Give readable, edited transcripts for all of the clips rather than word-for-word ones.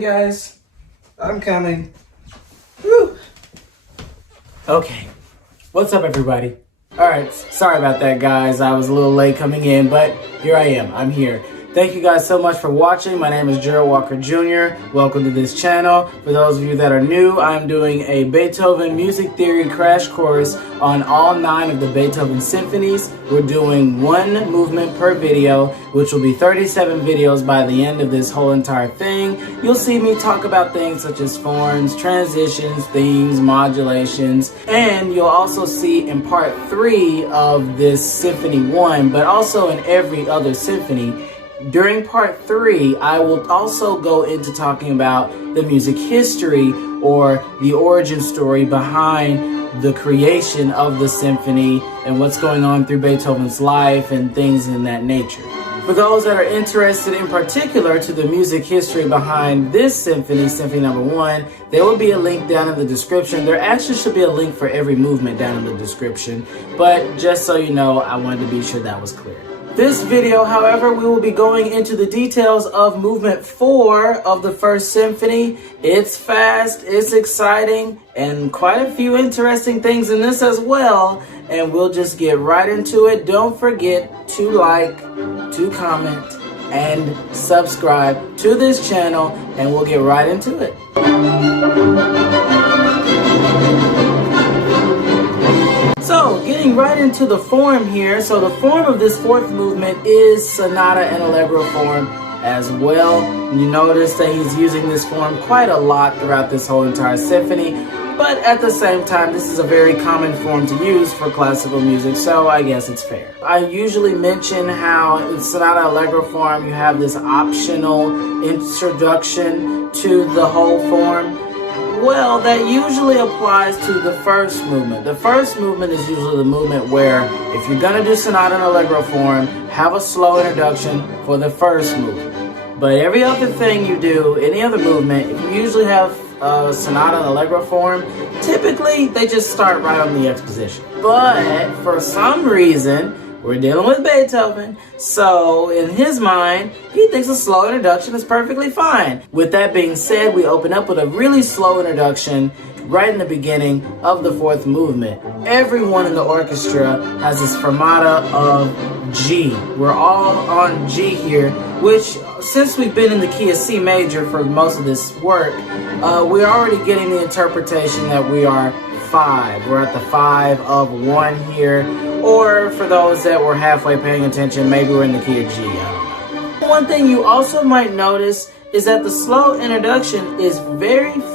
coming, guys. I'm coming. Woo. Okay. What's up, everybody? Alright, sorry about that, guys. I was a little late coming in, but here I am. I'm here. Thank you guys so much for watching. My name is Jerald Walker Jr. Welcome to this channel. For those of you that are new, I'm doing a Beethoven music theory crash course on all 9 of the Beethoven symphonies. We're doing 1 movement per video, which will be 37 videos by the end of this whole entire thing. You'll see me talk about things such as forms, transitions, themes, modulations, and you'll also see in part 3 of this Symphony 1, but also in every other symphony. During part 3, I will also go into talking about the music history or the origin story behind the creation of the symphony and what's going on through Beethoven's life and things in that nature. For those that are interested in particular to the music history behind this symphony, Symphony number 1, there will be a link down in the description. There actually should be a link for every movement down in the description, but just so you know, I wanted to be sure that was clear. This video, however, we will be going into the details of movement 4 of the first symphony. It's fast, it's exciting, and quite a few interesting things in this as well. And we'll just get right into it. Don't forget to like, to comment, and subscribe to this channel, and we'll get right into it. So, getting right into the form here. So the form of this 4th movement is Sonata and Allegro form as well. You notice that he's using this form quite a lot throughout this whole entire symphony, but at the same time, this is a very common form to use for classical music, so I guess it's fair. I usually mention how in Sonata Allegro form, you have this optional introduction to the whole form. Well, that usually applies to the first movement. The first movement is usually the movement where, if you're going to do Sonata and Allegro form, have a slow introduction for the first movement. But every other thing you do, any other movement, if you usually have Sonata and Allegro form, typically they just start right on the exposition. But for some reason, we're dealing with Beethoven, so in his mind, he thinks a slow introduction is perfectly fine. With that being said, we open up with a really slow introduction right in the beginning of the 4th movement. Everyone in the orchestra has this fermata of G. We're all on G here, which since we've been in the key of C major for most of this work, we're already getting the interpretation that we are 5. We're at the 5 of 1 here. Or for those that were halfway paying attention, maybe we're in the key of G. I don't know. One thing you also might notice is that the slow introduction is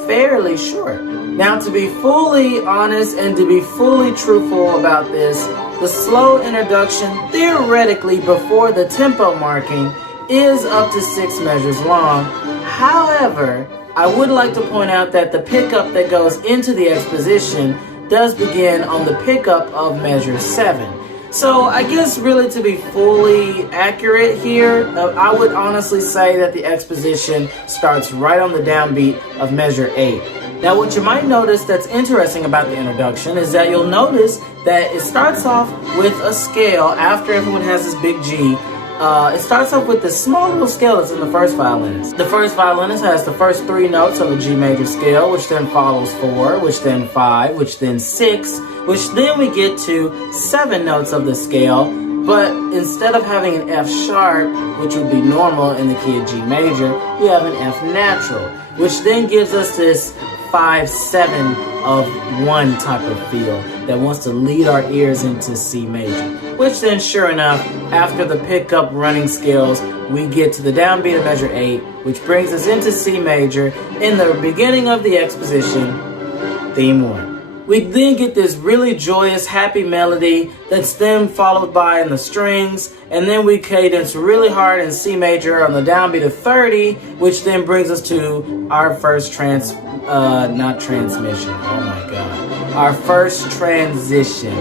fairly short. Now, to be fully honest and to be fully truthful about this, the slow introduction, theoretically before the tempo marking, is up to 6 measures long. However, I would like to point out that the pickup that goes into the exposition does begin on the pickup of measure 7. So I guess really to be fully accurate here, I would honestly say that the exposition starts right on the downbeat of measure 8. Now what you might notice that's interesting about the introduction is that you'll notice that it starts off with a scale after everyone has this big G. It starts off with this small little scale that's in the first violinist. The first violinist has the first 3 notes of the G major scale, which then follows 4, which then 5, which then 6, which then we get to 7 notes of the scale. But instead of having an F sharp, which would be normal in the key of G major, we have an F natural, which then gives us this 5-7 of 1 type of feel that wants to lead our ears into C major. Which then, sure enough, after the pickup running scales, we get to the downbeat of measure 8, which brings us into C major in the beginning of the exposition, theme 1. We then get this really joyous, happy melody that's then followed by in the strings, and then we cadence really hard in C major on the downbeat of 30, which then brings us to our first not transmission, oh my god, our first transition.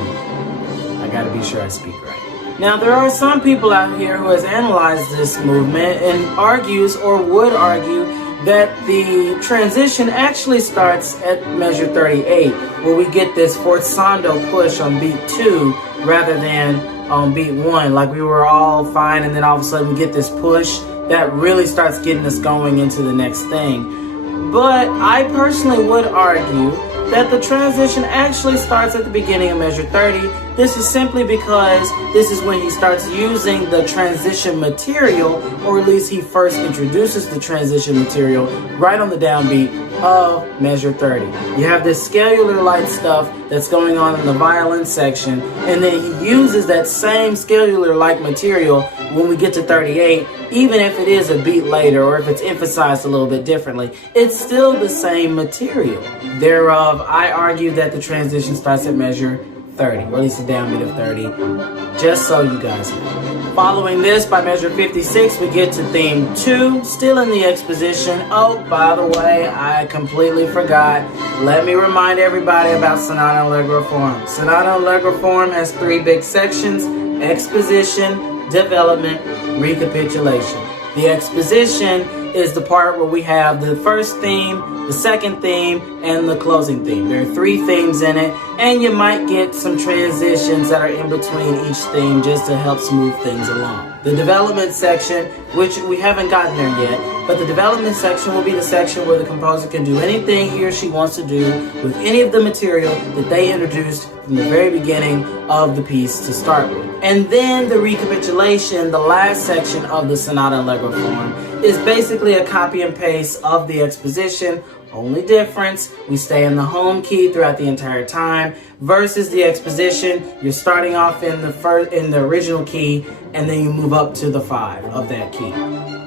I gotta be sure I speak right. Now, there are some people out here who has analyzed this movement and argues or would argue that the transition actually starts at measure 38, where we get this forzando push on beat 2 rather than on beat 1. Like we were all fine and then all of a sudden we get this push that really starts getting us going into the next thing. But I personally would argue that the transition actually starts at the beginning of measure 30. This is simply because this is when he starts using the transition material, or at least he first introduces the transition material right on the downbeat of measure 30. You have this scalar-like stuff that's going on in the violin section, and then he uses that same scalar-like material when we get to 38, even if it is a beat later or if it's emphasized a little bit differently. It's still the same material. Thereof, I argue that the transition starts at measure 30, or at least a downbeat of 30, just so you guys know. Following this, by measure 56, we get to theme 2, still in the exposition. Oh, by the way, I completely forgot. Let me remind everybody about Sonata and Allegro form. Sonata and Allegro form has 3 big sections: exposition, development, recapitulation. The exposition is the part where we have the first theme, the second theme, and the closing theme. There are 3 themes in it, and you might get some transitions that are in between each theme just to help smooth things along. The development section, which we haven't gotten there yet, but the development section will be the section where the composer can do anything he or she wants to do with any of the material that they introduced from the very beginning of the piece to start with. And then the recapitulation, the last section of the Sonata Allegro form, is basically a copy and paste of the exposition. Only difference, we stay in the home key throughout the entire time, versus the exposition, you're starting off in the original key, and then you move up to the 5 of that key.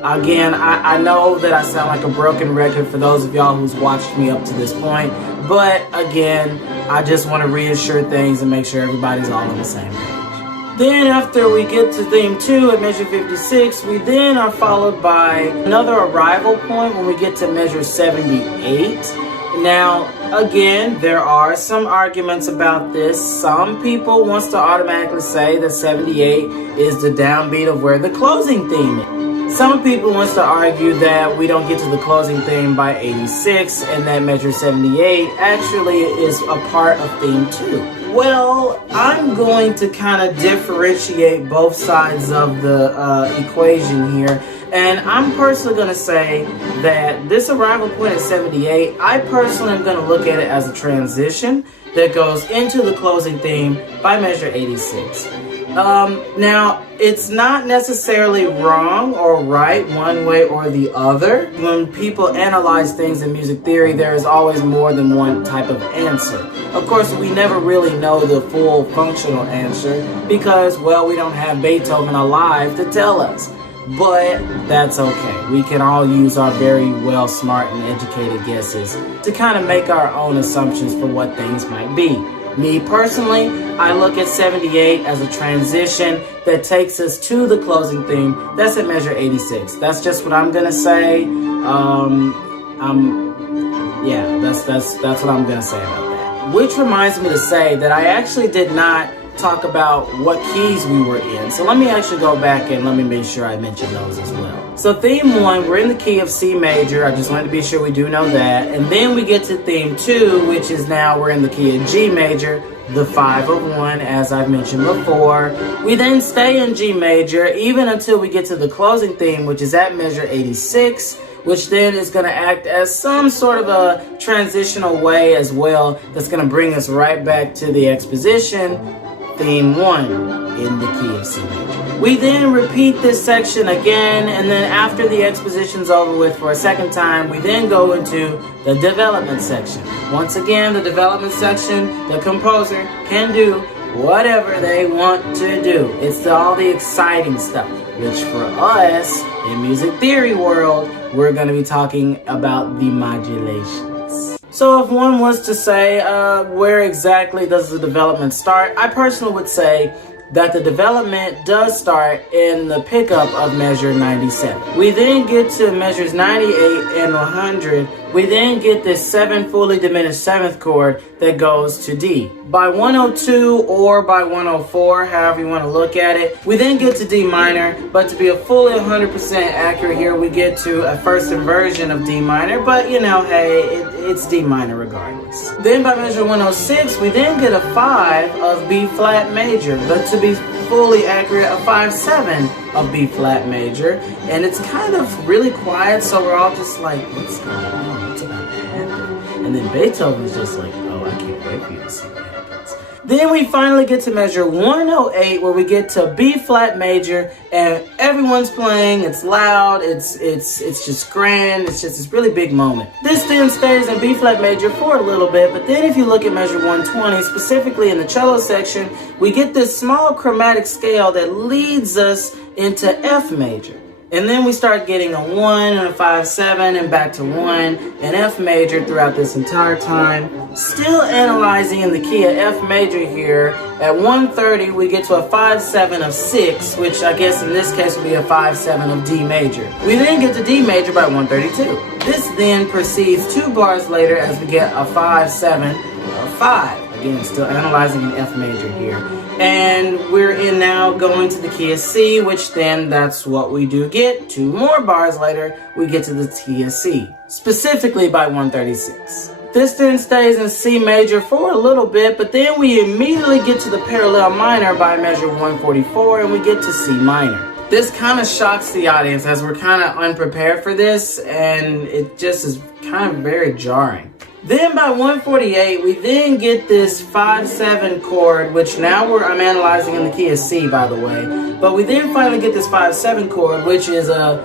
Again, I know that I sound like a broken record for those of y'all who's watched me up to this point, but again, I just want to reassure things and make sure everybody's all on the same page. Then after we get to theme 2 at measure 56, we then are followed by another arrival point when we get to measure 78. Now, again, there are some arguments about this. Some people wants to automatically say that 78 is the downbeat of where the closing theme is. Some people wants to argue that we don't get to the closing theme by 86, and that measure 78 actually is a part of theme 2. Well, I'm going to kind of differentiate both sides of the equation here, and I'm personally going to say that this arrival point at 78, I personally am going to look at it as a transition that goes into the closing theme by measure 86. Now, it's not necessarily wrong or right one way or the other. When people analyze things in music theory, there is always more than one type of answer. Of course, we never really know the full functional answer because, well, we don't have Beethoven alive to tell us. But that's okay. We can all use our very well smart and educated guesses to kind of make our own assumptions for what things might be. Me personally, I look at 78 as a transition that takes us to the closing theme. That's at measure 86. That's just what I'm gonna say. That's what I'm gonna say about that. Which reminds me to say that I actually did not talk about what keys we were in. So let me actually go back and let me make sure I mention those as well. So theme 1, we're in the key of C major. I just wanted to be sure we do know that. And then we get to theme 2, which is now we're in the key of G major, the 5 of 1, as I've mentioned before. We then stay in G major even until we get to the closing theme, which is at measure 86, which then is going to act as some sort of a transitional way as well that's going to bring us right back to the exposition, theme 1 in the key of C major. We then repeat this section again, and then after the exposition's over with for a second time, we then go into the development section. Once again, the development section, the composer can do whatever they want to do. It's all the exciting stuff, which for us, in music theory world, we're going to be talking about the modulations. So if one was to say, where exactly does the development start? I personally would say that the development does start in the pickup of measure 97. We then get to measures 98 and 100. We then get this 7 fully diminished 7th chord that goes to D. By 102 or by 104, however you want to look at it, we then get to D minor, but to be a fully 100% accurate here, we get to a first inversion of D minor, but you know, hey, it's D minor regardless. Then by measure 106, we then get a 5 of B flat major, but to be fully accurate, a 5/7 of B flat major, and it's kind of really quiet, so we're all just like, what's going on? What's about to happen? And then Beethoven's just like, oh, I can't wait for you to see what happens. Then we finally get to measure 108, where we get to B flat major, and everyone's playing. It's loud. It's just grand. It's just this really big moment. This then stays in B flat major for a little bit, but then if you look at measure 120, specifically in the cello section, we get this small chromatic scale that leads us into F major. And then we start getting a 1 and a 5/7 and back to 1 and F major throughout this entire time. Still analyzing in the key of F major here. At 130 we get to a 5/7 of 6, which I guess in this case would be a 5/7 of D major. We then get to D major by 132. This then proceeds 2 bars later as we get a 5/7 of 5. Again, still analyzing in F major here. And we're in now going to the key of C, which then that's what we do get. 2 more bars later, we get to the key of C, specifically by 136. This then stays in C major for a little bit, but then we immediately get to the parallel minor by measure 144, and we get to C minor. This kind of shocks the audience as we're kind of unprepared for this, and it just is kind of very jarring. Then by 148, we then get this 5/7 chord, which now I'm analyzing in the key of C, by the way. But we then finally get this 5/7 chord, which is a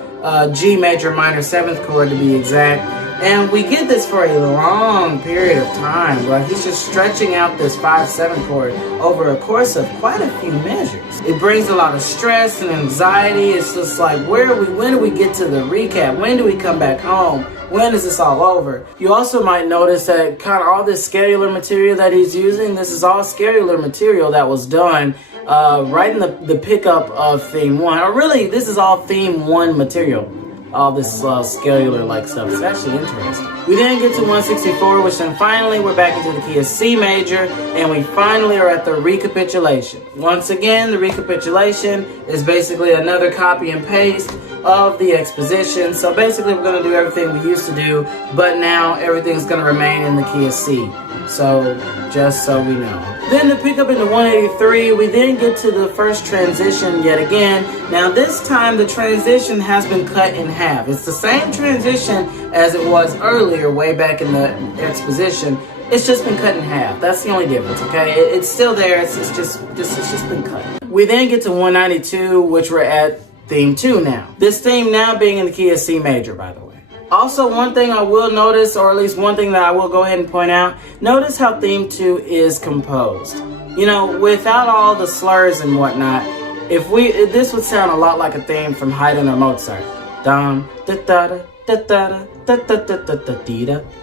G major minor 7th chord to be exact. And we get this for a long period of time. Like, he's just stretching out this 5/7 chord over a course of quite a few measures. It brings a lot of stress and anxiety. It's just like, when do we get to the recap? When do we come back home? When is this all over? You also might notice that kind of all this scalar material that he's using, this is all scalar material that was done right in the pickup of theme 1. Or really, this is all theme 1 material. All this scalar-like stuff. It's actually interesting. We then get to 164, which then finally we're back into the key of C major, and we finally are at the recapitulation. Once again, the recapitulation is basically another copy and paste of the exposition. So basically we're going to do everything we used to do, but now everything's going to remain in the key of C. So just so we know. Then to pick up into 183, we then get to the first transition yet again. Now this time the transition has been cut in half. It's the same transition as it was earlier, way back in the exposition. It's just been cut in half. That's the only difference, okay? It's still there. It's just been cut. We then get to 192, which we're at theme 2 now. This theme now being in the key of C major, by the way. Also, one thing I will notice, or at least one thing that I will go ahead and point out, notice how theme 2 is composed. You know, without all the slurs and whatnot, this would sound a lot like a theme from Haydn or Mozart. Dum da da da da da da da da da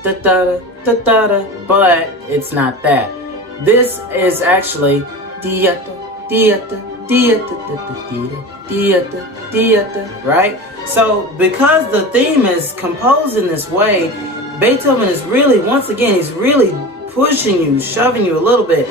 da da da da da, but it's not that. This is actually right? So because the theme is composed in this way, Beethoven is really, once again, he's really pushing you, shoving you a little bit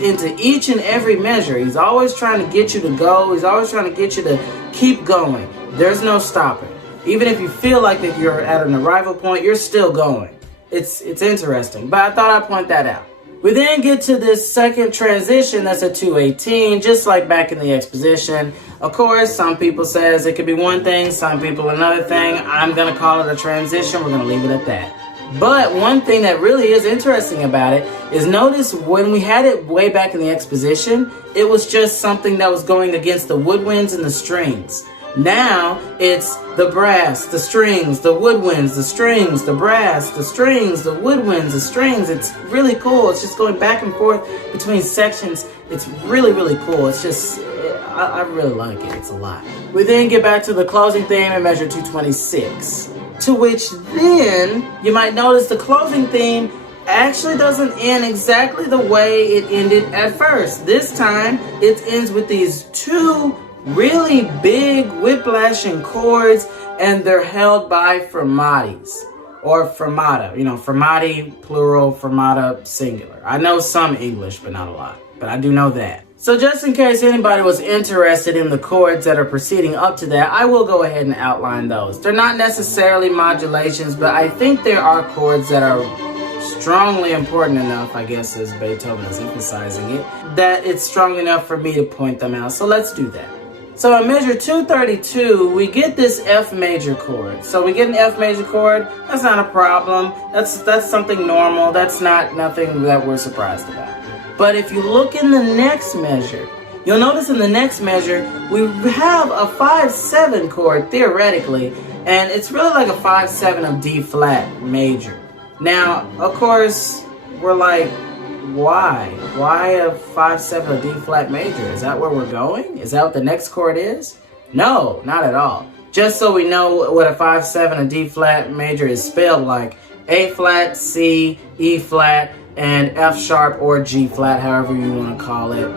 into each and every measure. He's always trying to get you to go. He's always trying to get you to keep going. There's no stopping. Even if you feel like that you're at an arrival point, you're still going. It's interesting, but I thought I'd point that out. We then get to this second transition that's a 218, just like back in the exposition. Of course, some people says it could be one thing, some people another thing. I'm going to call it a transition. We're going to leave it at that. But one thing that really is interesting about it is notice when we had it way back in the exposition, it was just something that was going against the woodwinds and the strings. Now it's the brass, the strings, the woodwinds, the strings, the brass, the strings, the woodwinds, the strings. It's really cool. It's just going back and forth between sections. It's really, really cool. It's just, I really like it. It's a lot. We then get back to the closing theme in measure 226, to which then you might notice the closing theme actually doesn't end exactly the way it ended at first. This time it ends with these two really big whiplashing chords, and they're held by fermatis or fermata. You know, fermati plural, fermata singular. I know some English, but not a lot. But I do know that. So just in case anybody was interested in the chords that are proceeding up to that, I will go ahead and outline those. They're not necessarily modulations, but I think there are chords that are strongly important enough, I guess as Beethoven is emphasizing it, that it's strong enough for me to point them out. So let's do that. So in measure 232, we get this F major chord. So we get an F major chord. That's not a problem. That's something normal. That's nothing that we're surprised about. But if you look in the next measure, you'll notice in the next measure, we have a 5-7 chord, theoretically, and it's really like a 5-7 of D flat major. Now, of course, we're like, why? Why a 5-7 of D flat major? Is that where we're going? Is that what the next chord is? No, not at all. Just so we know what a 5-7 of D flat major is spelled like, A flat, C, E flat, and F sharp or G flat, however you want to call it.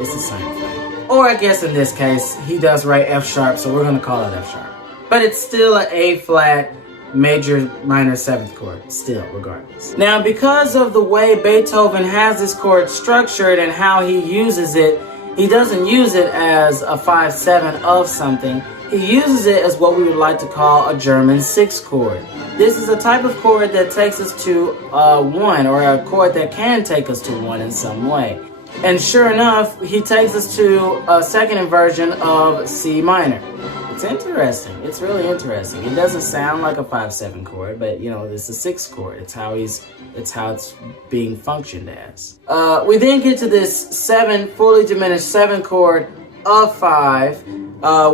It's the same thing. Or I guess in this case, he does write F sharp, so we're going to call it F sharp. But it's still an A flat major minor 7th chord, still, regardless. Now, because of the way Beethoven has this chord structured and how he uses it, he doesn't use it as a 5-7 of something. He uses it as what we would like to call a German 6 chord. This is a type of chord that takes us to 1, or a chord that can take us to 1 in some way. And sure enough, he takes us to a second inversion of C minor. It's interesting. It's really interesting. It doesn't sound like a 5-7 chord, but you know, it's a 6 chord. It's how it's being functioned as. We then get to this fully diminished 7 chord of 5,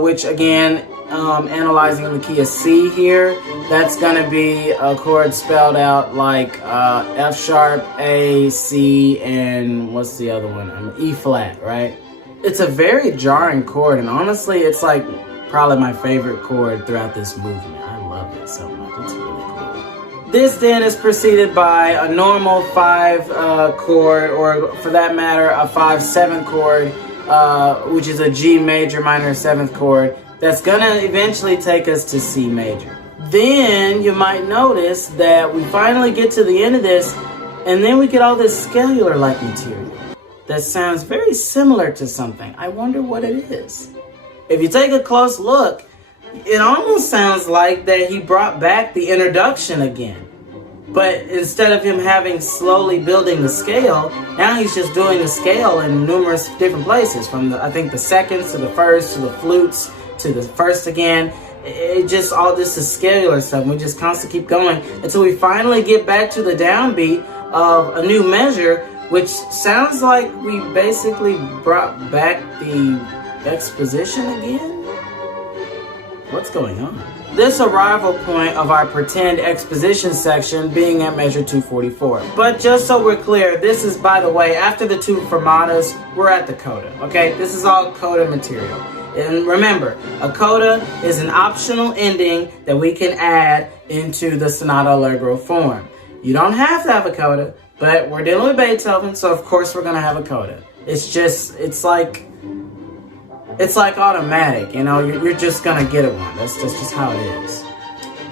which again, analyzing in the key of C here, that's gonna be a chord spelled out like F sharp, A, C, and what's the other one? E flat, right? It's a very jarring chord, and honestly, it's like probably my favorite chord throughout this movement. I love it so much. It's really cool. This then is preceded by a normal 5 chord, or for that matter, a 5-7 chord, which is a G major minor 7th chord. That's gonna eventually take us to C major. Then you might notice that we finally get to the end of this, and then we get all this scalar-like material that sounds very similar to something. I wonder what it is. If you take a close look, it almost sounds like that he brought back the introduction again. But instead of him having slowly building the scale, now he's just doing the scale in numerous different places, from I think the seconds to the first to the flutes to the first again. It just, all this is scalar stuff, and we just constantly keep going until we finally get back to the downbeat of a new measure, which sounds like we basically brought back the Exposition again? What's going on? This arrival point of our pretend exposition section being at measure 244. But just so we're clear, this is, by the way, after the 2 fermatas, we're at the coda, okay? This is all coda material. And remember, a coda is an optional ending that we can add into the Sonata Allegro form. You don't have to have a coda, but we're dealing with Beethoven, so of course we're gonna have a coda. It's like automatic, you know, you're just gonna get one. That's just how it is.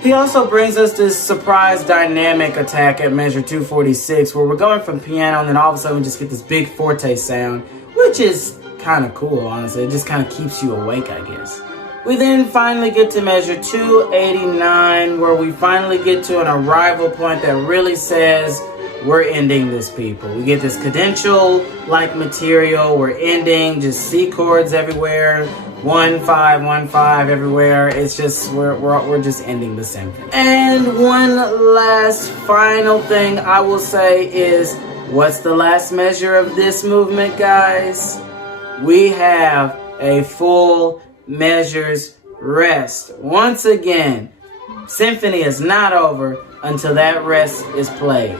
He also brings us this surprise dynamic attack at measure 246, where we're going from piano and then all of a sudden we just get this big forte sound, which is kind of cool, honestly. It just kind of keeps you awake, I guess. We then finally get to measure 289, where we finally get to an arrival point that really says, we're ending this, people. We get this cadential-like material. We're ending, just C chords everywhere, 1-5, 1-5 everywhere. It's just, we're just ending the symphony. And one last final thing I will say is, what's the last measure of this movement, guys? We have a full measures rest. Once again, symphony is not over until that rest is played.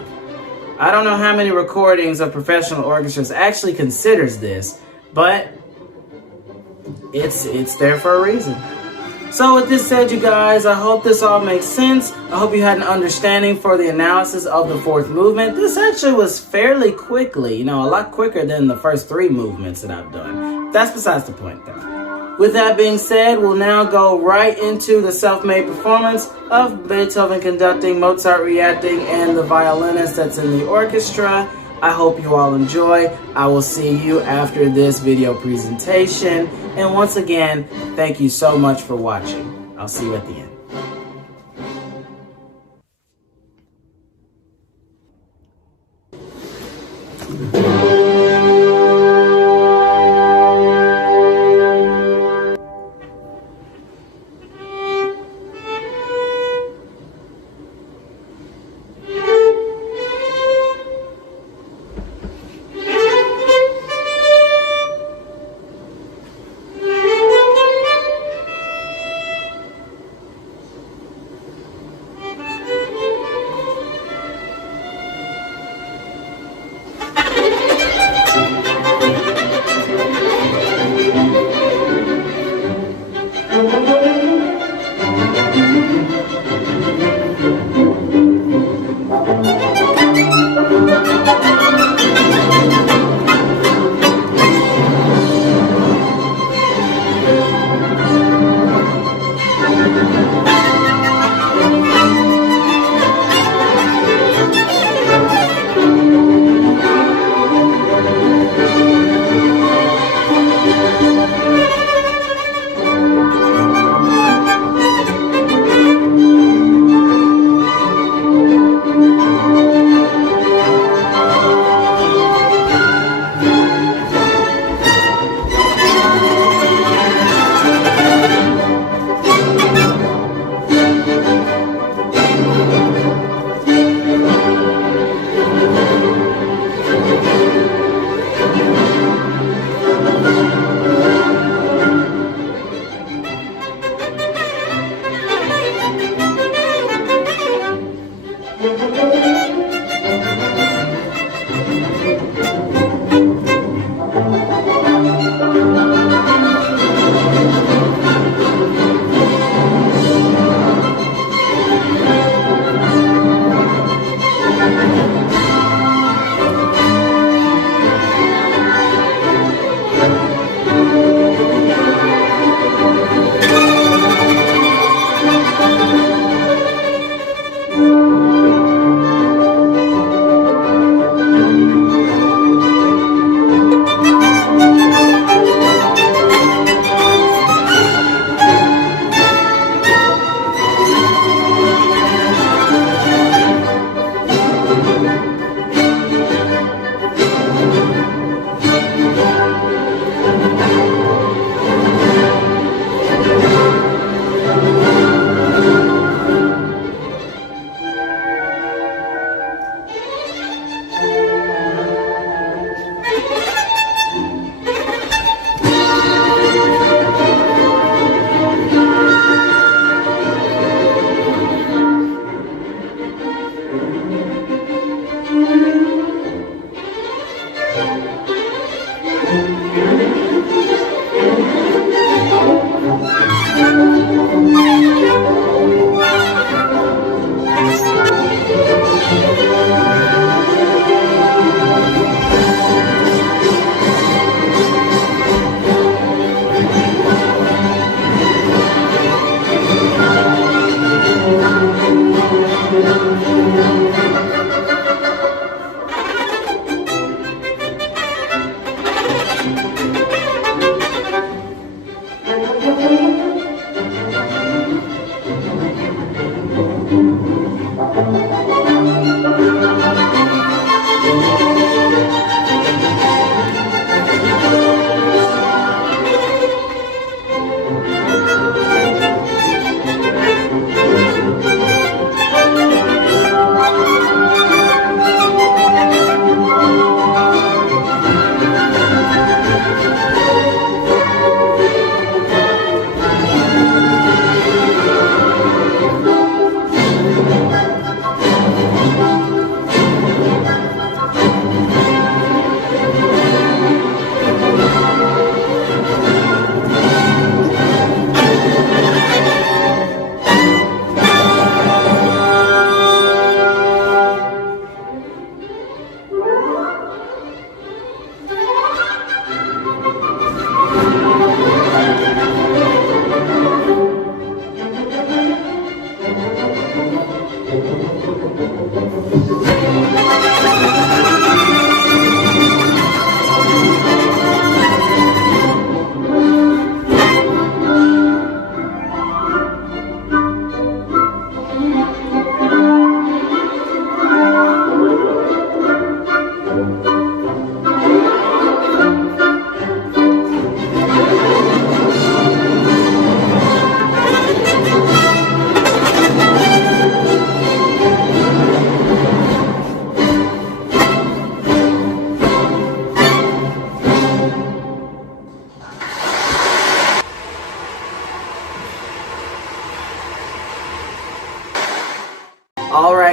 I don't know how many recordings of professional orchestras actually considers this, but it's there for a reason. So with this said, you guys, I hope this all makes sense. I hope you had an understanding for the analysis of the 4th movement. This actually was fairly quickly, you know, a lot quicker than the first 3 movements that I've done. That's besides the point, though. With that being said, we'll now go right into the self-made performance of Beethoven conducting, Mozart reacting, and the violinist that's in the orchestra. I hope you all enjoy. I will see you after this video presentation. And once again, thank you so much for watching. I'll see you at the end.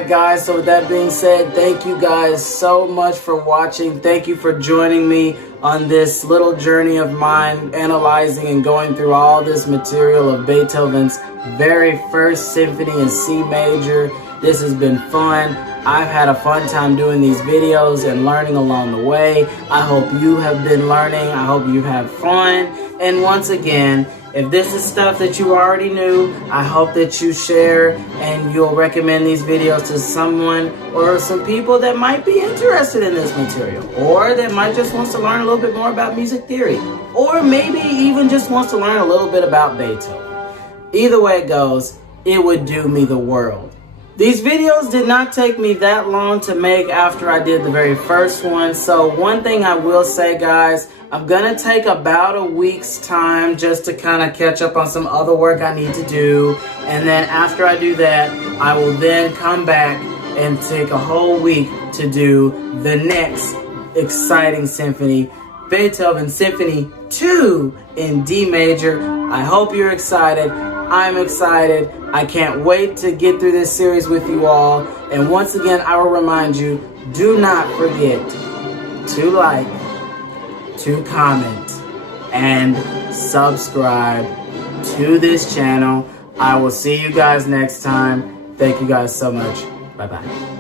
guys, so with that being said, thank you guys so much for watching. Thank you for joining me on this little journey of mine, analyzing and going through all this material of Beethoven's very first symphony in C major. This has been fun. I've had a fun time doing these videos and learning along the way. I hope you have been learning. I hope you have fun. And once again, if this is stuff that you already knew, I hope that you share and you'll recommend these videos to someone or some people that might be interested in this material, or that might just wants to learn a little bit more about music theory, or maybe even just wants to learn a little bit about Beethoven. Either way it goes, it would do me the world. These videos did not take me that long to make after I did the very first one. So one thing I will say, guys, I'm gonna take about a week's time just to kind of catch up on some other work I need to do. And then after I do that, I will then come back and take a whole week to do the next exciting symphony, Beethoven Symphony 2 in D major. I hope you're excited. I'm excited. I can't wait to get through this series with you all. And once again, I will remind you, do not forget to like, to comment, and subscribe to this channel. I will see you guys next time. Thank you guys so much. Bye-bye.